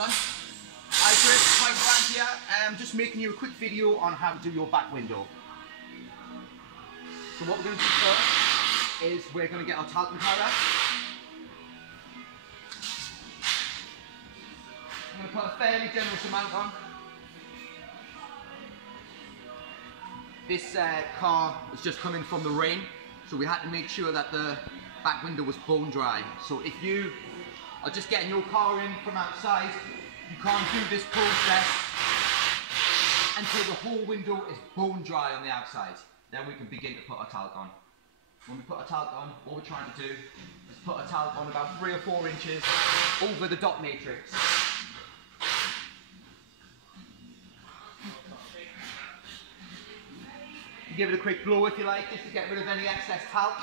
done. Hi Chris, Mike Brand here. I'm just making you a quick video on how to do your back window. So what we're going to do first is we're going to get our talcum powder. I'm going to put a fairly generous amount on. This car was just coming from the rain, so we had to make sure that the back window was bone dry. So if you are just getting your car in from outside, you can't do this process until the whole window is bone dry on the outside. Then we can begin to put our talc on. When we put our talc on, what we're trying to do is put our talc on about 3 or 4 inches over the dot matrix. You give it a quick blow if you like, just to get rid of any excess talc.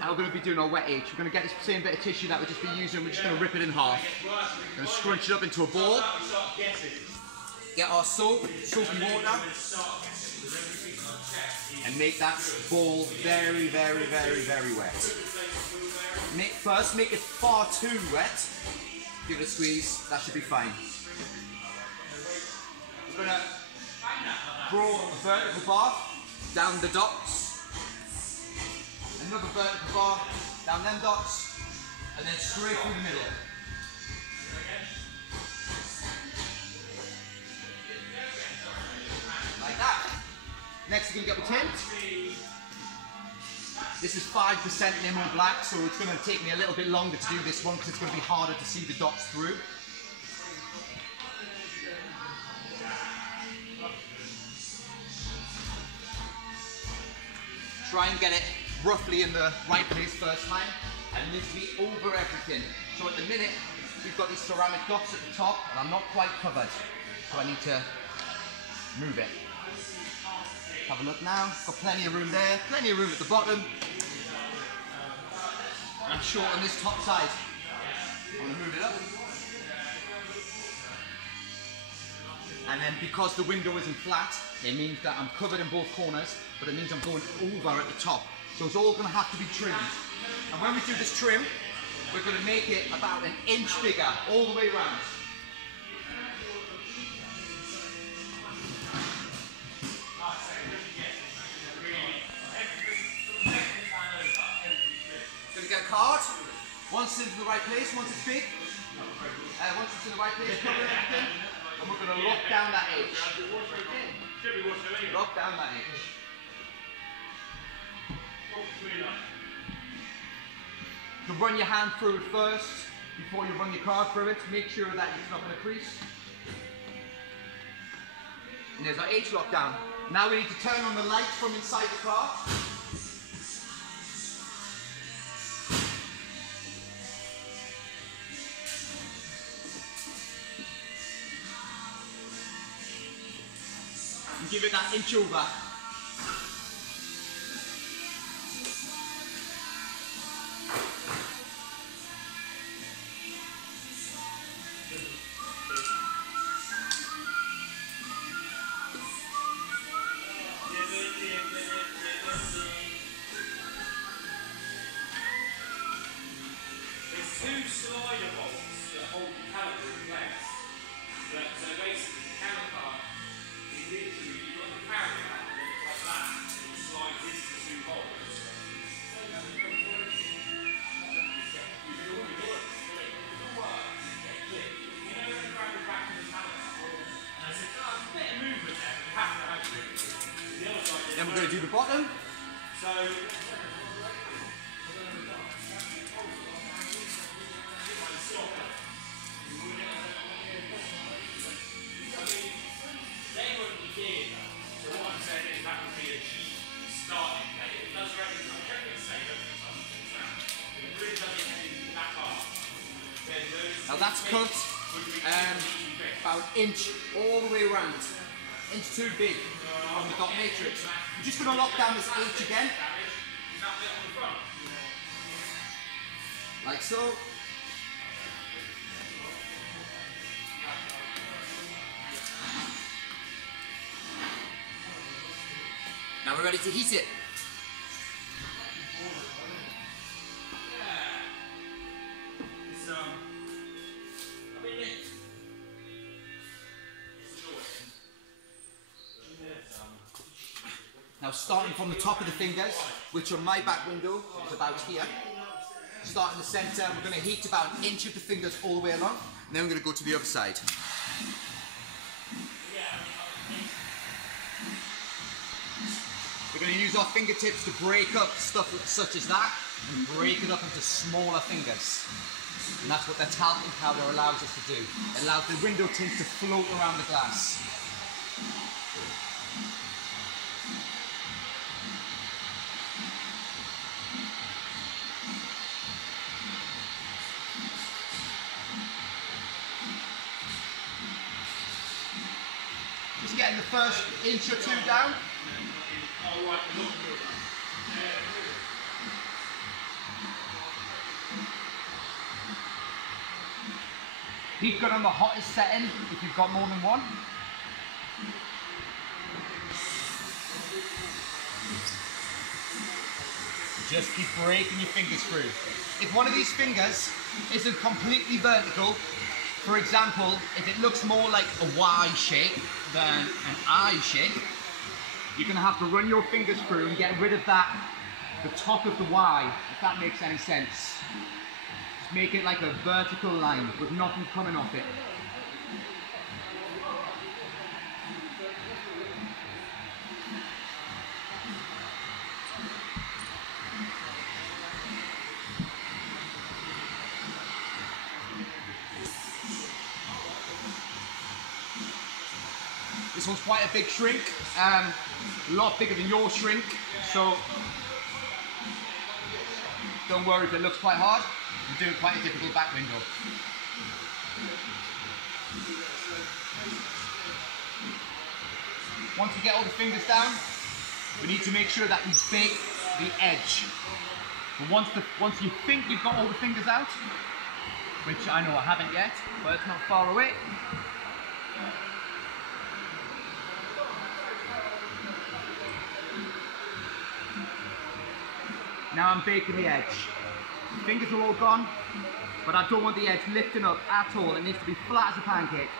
Now we're going to be doing our wet H. We're going to get this same bit of tissue that we'll just be using, we're just going to rip it in half. We're going to scrunch it up into a ball. Get our soapy water. And make that ball very, very, very, very wet. First, make it far too wet. Give it a squeeze, that should be fine. We're going to draw a vertical bar down the dots. Another vertical bar down them dots, and then straight through the middle. Like that. Next we're going to get the tint. This is 5% Nemo Black, so it's going to take me a little bit longer to do this one because it's going to be harder to see the dots through. Try and get it roughly in the right place first time, and literally over everything. So at the minute, we've got these ceramic dots at the top, and I'm not quite covered, so I need to move it. Have a look now, got plenty of room there, plenty of room at the bottom, and I'm short on this top side. I'm going to move it up. And then because the window isn't flat, it means that I'm covered in both corners, but it means I'm going over at the top. So it's all going to have to be trimmed. And when we do this trim, we're going to make it about 1 inch bigger all the way around. Going to get a card. Once it's in the right place, once it's big. Once it's in the right place, cover everything. And we're going to lock down that edge. Lock down that edge. To run your hand through it first, before you run your card through it, make sure that it's not going to crease. And there's our H lock down. Now we need to turn on the light from inside the car. And give it that inch over. Two slider bolts that hold the caliper in place. So basically, the caliper is literally, you've got the carrier and then it's like that, and you slide this to 2 bolts. Then we're going to do the bottom. So now that's cut about 1 inch all the way around. 1 inch too big from the dot matrix. I'm just going to lock down this H again. Like so. Now we're ready to heat it. starting from the top of the fingers, which on my back window is about here. Start in the centre, we're going to heat about an inch of the fingers all the way along, and then we're going to go to the other side. We're going to use our fingertips to break up stuff such as that, and break it up into smaller fingers. And that's what the talcum powder allows us to do. It allows the window tint to float around the glass. Just getting the first inch or two down. Heat gun on the hottest setting if you've got more than one. Just keep breaking your fingers through. If one of these fingers isn't completely vertical, for example, if it looks more like a Y shape than an I shape, you're going to have to run your fingers through and get rid of that, the top of the Y, if that makes any sense. Just make it like a vertical line with nothing coming off it. This one's quite a big shrink, a lot bigger than your shrink, so don't worry if it looks quite hard. I'm doing quite a difficult back window. Once we get all the fingers down, we need to make sure that we bake the edge. And once you think you've got all the fingers out, which I know I haven't yet, but it's not far away. Now I'm baking the edge. The fingers are all gone, but I don't want the edge lifting up at all. It needs to be flat as a pancake.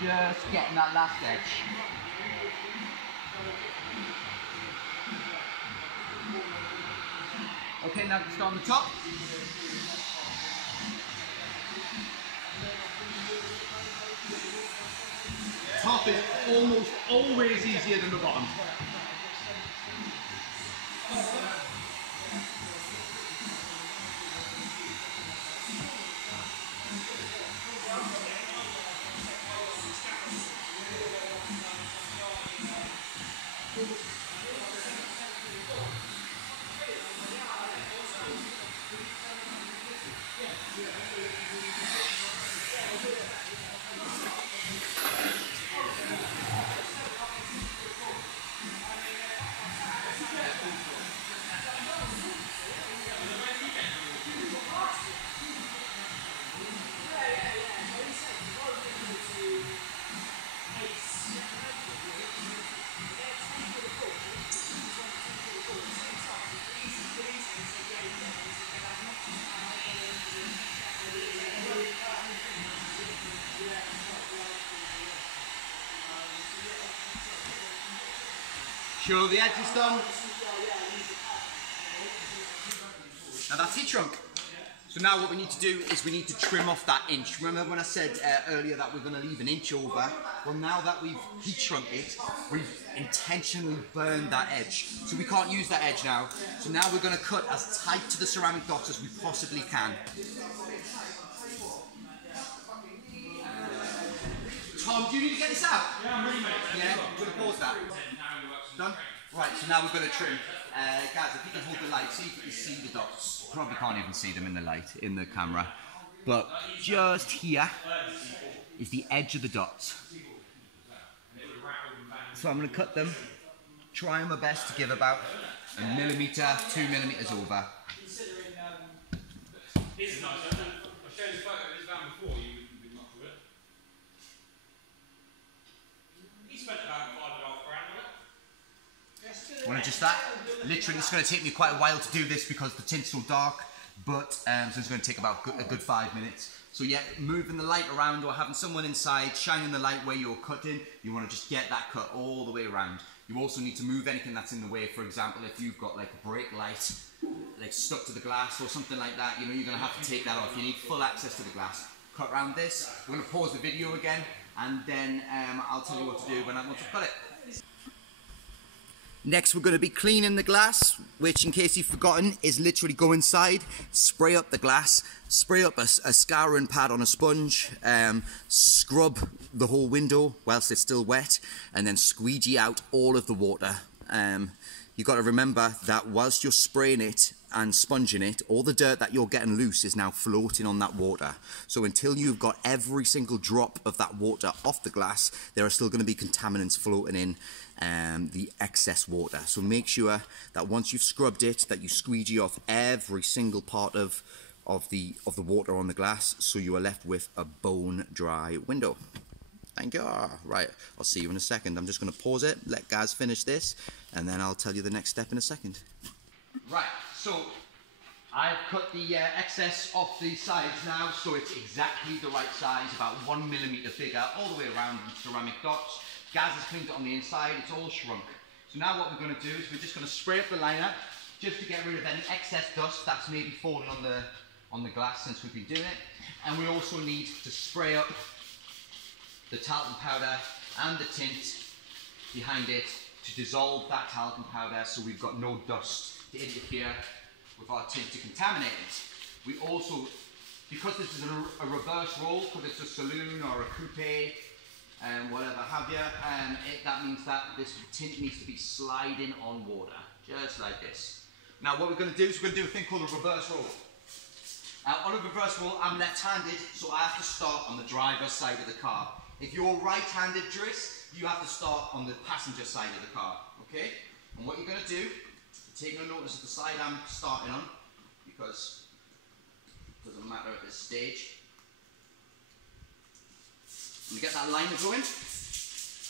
Just getting that last edge. Okay, now we can start on the top. Top is almost always easier than the bottom. Sure, the edge is done. Now that's heat shrunk. So now what we need to do is we need to trim off that inch. Remember when I said earlier that we're going to leave an inch over? Well, now that we've heat shrunk it, we've intentionally burned that edge. So we can't use that edge now. So now we're going to cut as tight to the ceramic dots as we possibly can. Tom, do you need to get this out? Yeah, I'm ready, mate. Yeah, I'm going to pause that. Done? Right, so now we're going to trim. Guys, if you can hold the light, see if you can see the dots. Probably can't even see them in the light, in the camera. But just here is the edge of the dots. So I'm going to cut them, trying my best to give about a millimetre, 2 millimetres over. This is nice. I showed this photo of this van before, you wouldn't do much with it. He spent about £5.5 grand on it. Want to just that? Literally, it's going to take me quite a while to do this because the tint's so dark. but so it's going to take about a good 5 minutes. So yeah, moving the light around or having someone inside shining the light where you're cutting, you want to just get that cut all the way around. You also need to move anything that's in the way. For example, if you've got like a brake light like stuck to the glass or something like that, you know, you're going to have to take that off. You need full access to the glass. Cut around this. We're going to pause the video again, and then I'll tell you what to do once I've cut it. Next, we're going to be cleaning the glass, which, in case you've forgotten, is literally go inside, spray up the glass, spray up a scouring pad on a sponge, scrub the whole window whilst it's still wet, and then squeegee out all of the water. You've got to remember that whilst you're spraying it and sponging it, all the dirt that you're getting loose is now floating on that water. So until you've got every single drop of that water off the glass, there are still going to be contaminants floating in the excess water. So make sure that once you've scrubbed it, that you squeegee off every single part of the water on the glass, so you are left with a bone dry window. Thank you. Right, I'll see you in a second. I'm just going to pause it, let Gaz finish this, and then I'll tell you the next step in a second. Right, so I've cut the excess off the sides now, so it's exactly the right size, about 1 millimeter bigger, all the way around in ceramic dots. Gaz has cleaned it on the inside, it's all shrunk. So now what we're going to do is we're just going to spray up the liner, just to get rid of any excess dust that's maybe fallen on the glass since we've been doing it. And we also need to spray up the talcum powder and the tint behind it to dissolve that talcum powder, so we've got no dust to interfere with our tint to contaminate it. We also, because this is a reverse roll, because it's a saloon or a coupe, whatever have you, that means that this tint needs to be sliding on water, just like this. Now what we're going to do is we're going to do a thing called a reverse roll. On a reverse roll, I'm left-handed, so I have to start on the driver's side of the car. If you're right-handed, Driss, you have to start on the passenger side of the car, okay? And what you're going to do, take no notice of the side I'm starting on, because it doesn't matter at this stage. I'm going to get that liner going,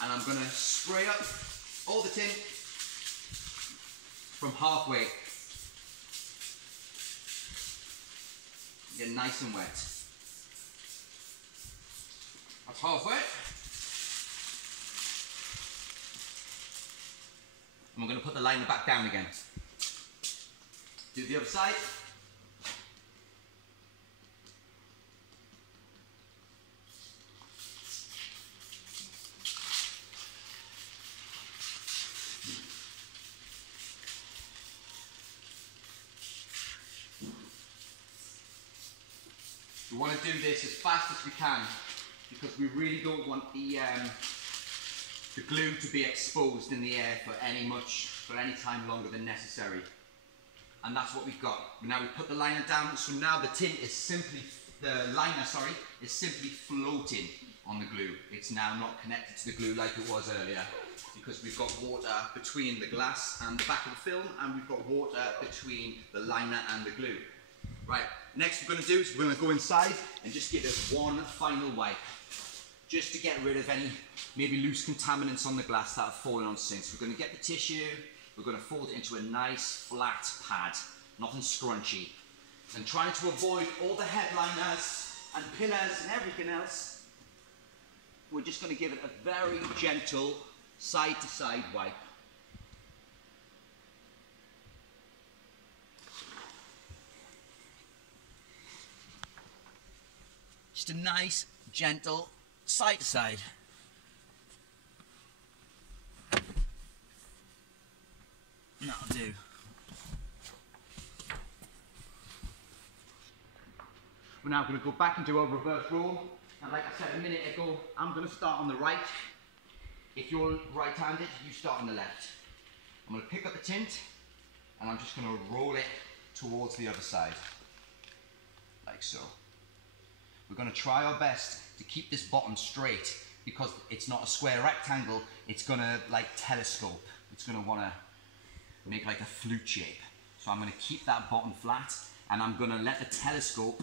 and I'm going to spray up all the tint from halfway. Get nice and wet. That's halfway. And we're going to put the liner back down again. Do the other side. We want to do this as fast as we can, because we really don't want the glue to be exposed in the air for any time longer than necessary. And that's what we've got. Now we've put the liner down, so now the tint is simply, the liner is simply floating on the glue. It's now not connected to the glue like it was earlier, because we've got water between the glass and the back of the film, and we've got water between the liner and the glue. Right, next we're going to do is we're going to go inside and just give this one final wipe, just to get rid of any maybe loose contaminants on the glass that have fallen on sinks. We're going to get the tissue, we're going to fold it into a nice flat pad, nothing scrunchy. And trying to avoid all the headliners and pillars and everything else, we're just going to give it a very gentle side to side wipe. Just a nice, gentle side to side. That'll do. We're now going to go back and do a reverse roll. And like I said a minute ago, I'm going to start on the right. If you're right-handed, you start on the left. I'm going to pick up the tint, and I'm just going to roll it towards the other side, like so. We're going to try our best to keep this bottom straight, because it's not a square rectangle, it's going to like telescope. It's going to want to make like a flute shape. So I'm going to keep that bottom flat, and I'm going to let the telescope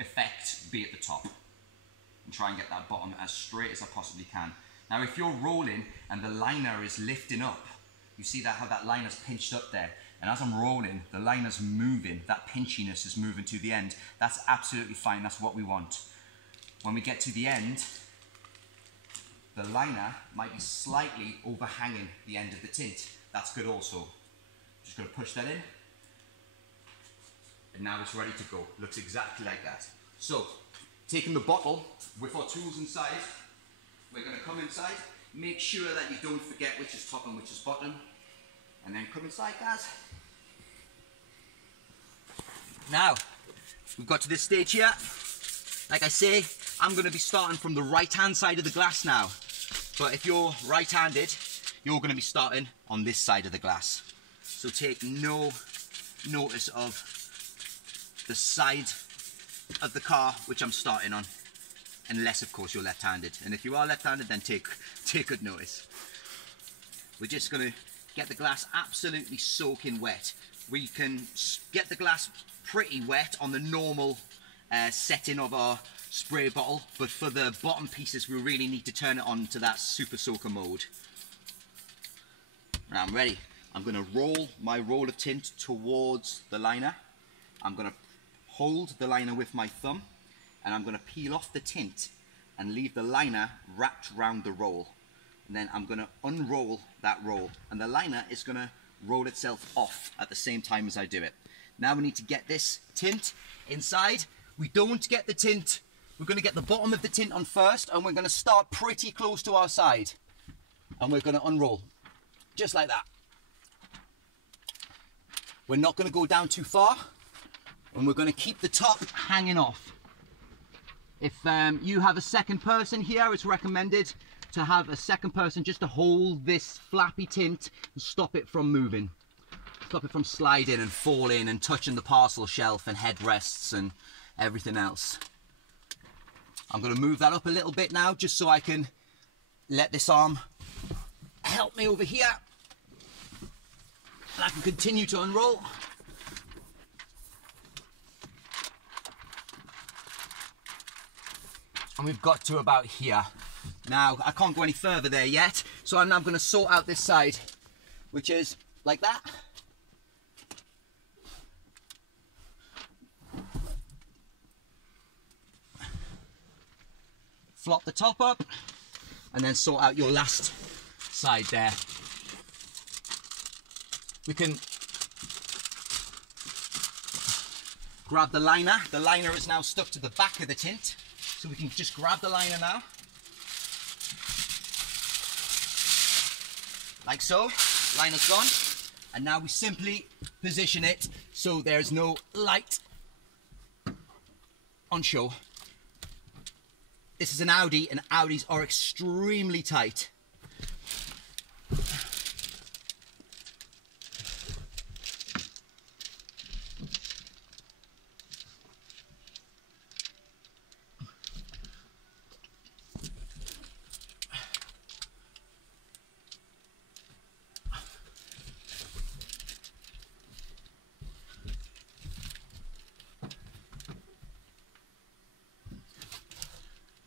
effect be at the top, and try and get that bottom as straight as I possibly can. Now if you're rolling and the liner is lifting up, you see that how that liner's pinched up there, and as I'm rolling, the liner's moving, that pinchiness is moving to the end. That's absolutely fine, that's what we want. When we get to the end, the liner might be slightly overhanging the end of the tint. That's good also. Just gonna push that in, and now it's ready to go. Looks exactly like that. So, taking the bottle with our tools inside, we're gonna come inside, make sure that you don't forget which is top and which is bottom, and then come inside, guys. Now, we've got to this stage here. Like I say, I'm going to be starting from the right-hand side of the glass now. But if you're right-handed, you're going to be starting on this side of the glass. So take no notice of the side of the car which I'm starting on. Unless, of course, you're left-handed. And if you are left-handed, then take good notice. We're just going to get the glass absolutely soaking wet. We can get the glass pretty wet on the normal setting of our spray bottle, but for the bottom pieces we really need to turn it on to that super soaker mode. Now I'm ready. I'm going to roll my roll of tint towards the liner. I'm going to hold the liner with my thumb, and I'm going to peel off the tint and leave the liner wrapped around the roll. And then I'm going to unroll that roll, and the liner is going to roll itself off at the same time as I do it. Now we need to get this tint inside. We don't get the tint, we're going to get the bottom of the tint on first, and we're going to start pretty close to our side. And we're going to unroll, just like that. We're not going to go down too far, and we're going to keep the top hanging off. If you have a second person here, it's recommended to have a second person just to hold this flappy tint and stop it from moving. Stop it from sliding and falling and touching the parcel shelf and headrests and everything else. I'm going to move that up a little bit now just so I can let this arm help me over here. And I can continue to unroll. And we've got to about here. Now, I can't go any further there yet, so I'm now going to sort out this side, which is like that. Flop the top up, and then sort out your last side there. We can grab the liner. The liner is now stuck to the back of the tint, so we can just grab the liner now. Like so, liner's gone, and now we simply position it so there's no light on show. This is an Audi, and Audis are extremely tight.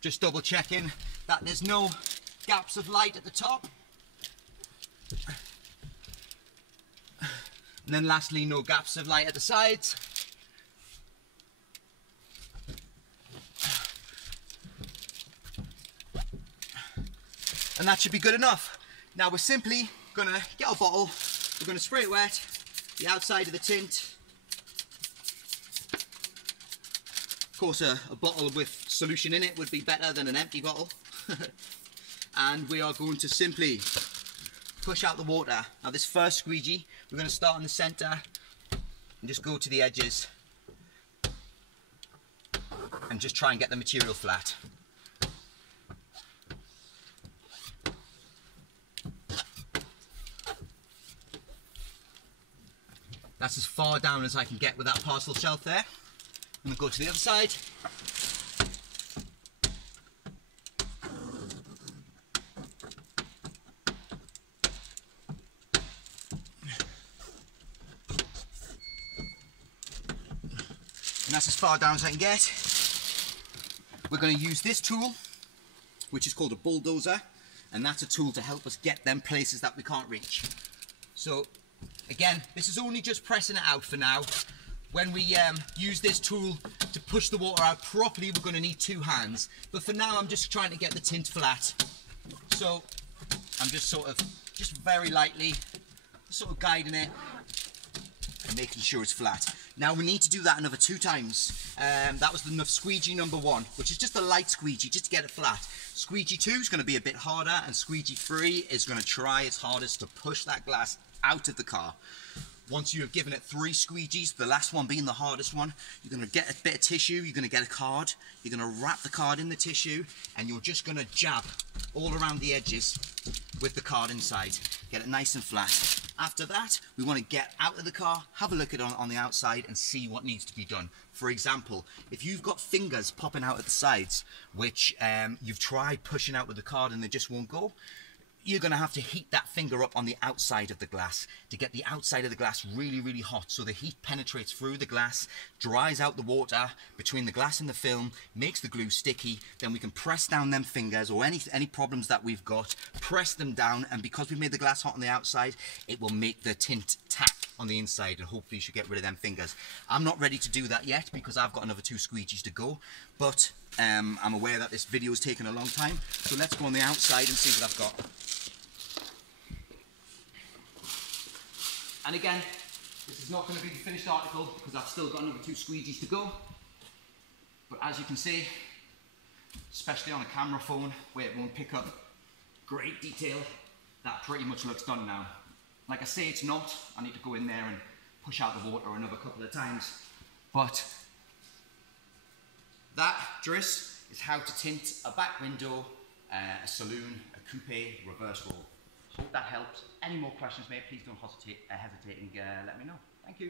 Just double checking that there's no gaps of light at the top. And then lastly, no gaps of light at the sides. And that should be good enough. Now we're simply gonna get our bottle, we're gonna spray it wet, the outside of the tint. Of course, a bottle with solution in it would be better than an empty bottle. And we are going to simply push out the water. Now this first squeegee, we're going to start in the center and just go to the edges and just try and get the material flat. That's as far down as I can get with that parcel shelf there. I'm going to go to the other side. And that's as far down as I can get. We're going to use this tool, which is called a bulldozer, and that's a tool to help us get them places that we can't reach. So Again, this is only just pressing it out for now. When we use this tool to push the water out properly, we're going to need 2 hands. But for now, I'm just trying to get the tint flat. So I'm just just very lightly, sort of guiding it and making sure it's flat. Now we need to do that another 2 times. That was the squeegee number 1, which is just a light squeegee, just to get it flat. Squeegee 2 is going to be a bit harder, and squeegee 3 is going to try its hardest to push that glass out of the car. Once you have given it 3 squeegees, the last one being the hardest one, you're going to get a bit of tissue, you're going to get a card, you're going to wrap the card in the tissue, and you're just going to jab all around the edges with the card inside. Get it nice and flat. After that, we want to get out of the car, have a look at it on the outside and see what needs to be done. For example, if you've got fingers popping out at the sides, which you've tried pushing out with the card and they just won't go, you're going to have to heat that finger up on the outside of the glass to get the outside of the glass really, really hot, so the heat penetrates through the glass, dries out the water between the glass and the film, makes the glue sticky. Then we can press down them fingers, or any problems that we've got, press them down, and because we've made the glass hot on the outside, it will make the tint tack on the inside, and hopefully you should get rid of them fingers. I'm not ready to do that yet because I've got another 2 squeegees to go, but I'm aware that this video is taking a long time, so let's go on the outside and see what I've got. And again, this is not going to be the finished article because I've still got another 2 squeegees to go. But as you can see, especially on a camera phone where it won't pick up great detail, that pretty much looks done now. Like I say, it's not. I need to go in there and push out the water another couple of times. But that driss is how to tint a back window, a saloon, a coupe, reverse roll. Hope that helps. Any more questions, mate, please don't hesitate and let me know. Thank you.